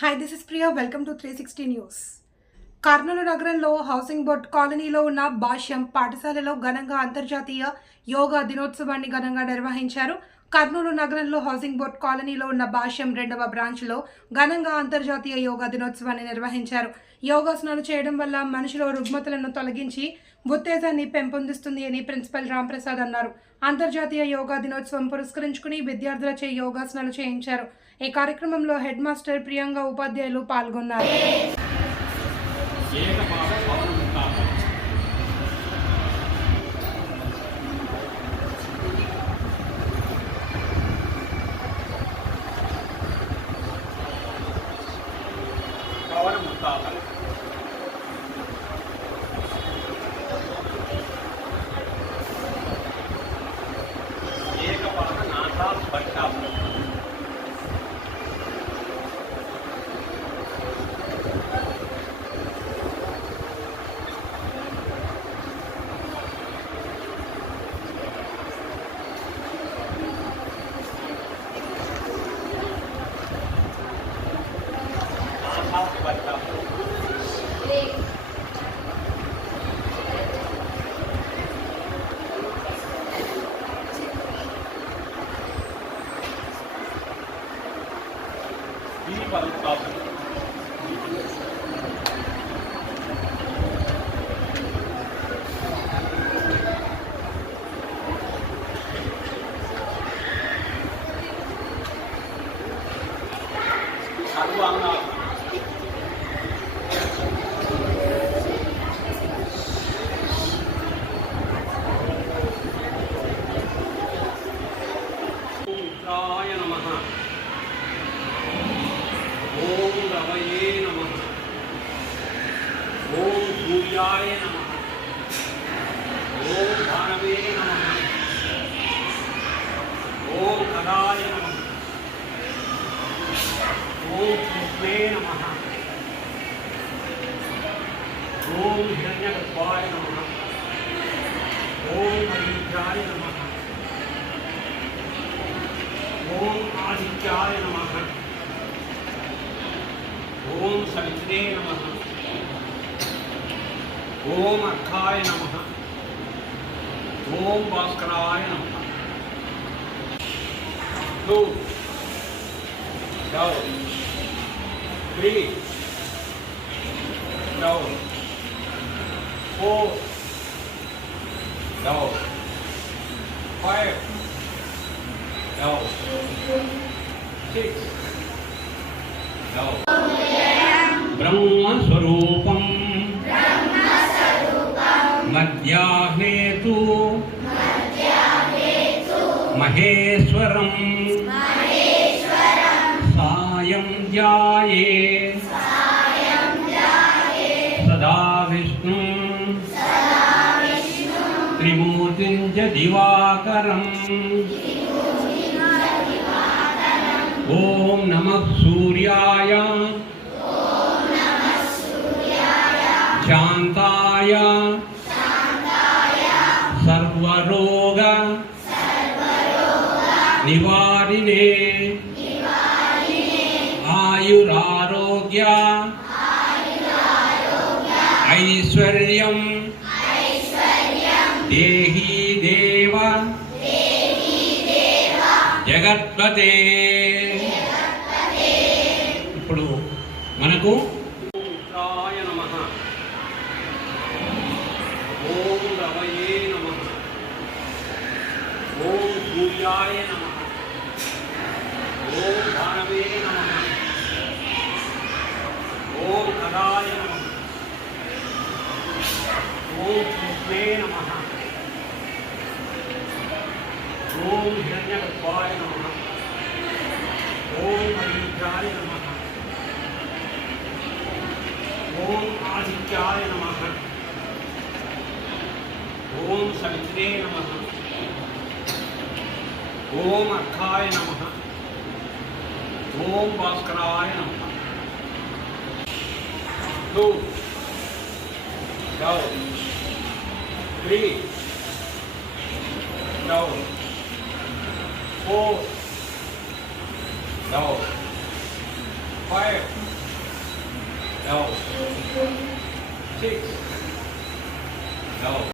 Hi this is Priya welcome to three sixty news Kurnool నగరంలో housing board కాలనీలో ఉన్న భాష్యం పాఠశాలలో ఘనంగా అంతర్జాతీయ యోగా దినోత్సవాన్ని ఘనంగా నిర్వహించారు. కర్నూలు నగరంలో హౌసింగ్ బోర్డ్ కాలనీలో ఉన్న భాష్యం రెండవ బ్రాంచ్లో ఘనంగా అంతర్జాతీయ యోగా దినోత్సవాన్ని నిర్వహించారు. యోగాసనాలు చేయడం వల్ల మనిషిలో రుగ్మతలను తొలగించి ఉత్తేజాన్ని పెంపొందిస్తుంది అని ప్రిన్సిపల్ రాంప్రసాద్ అన్నారు. అంతర్జాతీయ యోగా దినోత్సవం పురస్కరించుకుని విద్యార్థులచే యోగాసనాలు చేయించారు. ఈ కార్యక్రమంలో హెడ్ మాస్టర్ ప్రియాంక ఉపాధ్యాయులు పాల్గొన్నారు. Viva o Paulo. शिवाय नमः। ओम भानवे नमः। नमः। कृष्णे नमः। हिरण्यगर्भाय नमः। नमः। आदित्याय नमः। सवित्रे नमः। ओम अर्थाय नम। ओम भास्कराय नम। टू तो, डाउ थ्री डाउ फोर। डाउ फाइव। डाउ सिक्स। डाउ ब्रह्म स्वरूप బ్రహ్మస్వరూపం మధ్యాహ్నేతు. మహేశ్వరం. సాయం ధ్యాయే. సదా విష్ణు. త్రిమూర్తిం దివాకరం ఓం నమ సూర్యాయ. నివారిణే. ఆయురారోగ్య. ఐశ్వర్యం. దేహీ దేవ. జగత్పతే. ఇప్పుడు మనకు ఓం రవయే నమ. ఓం సూర్యాయ నమ. ओम सवित्रे नमः ओम अर्घाय नमः ओम भास्कराय two down three down four down five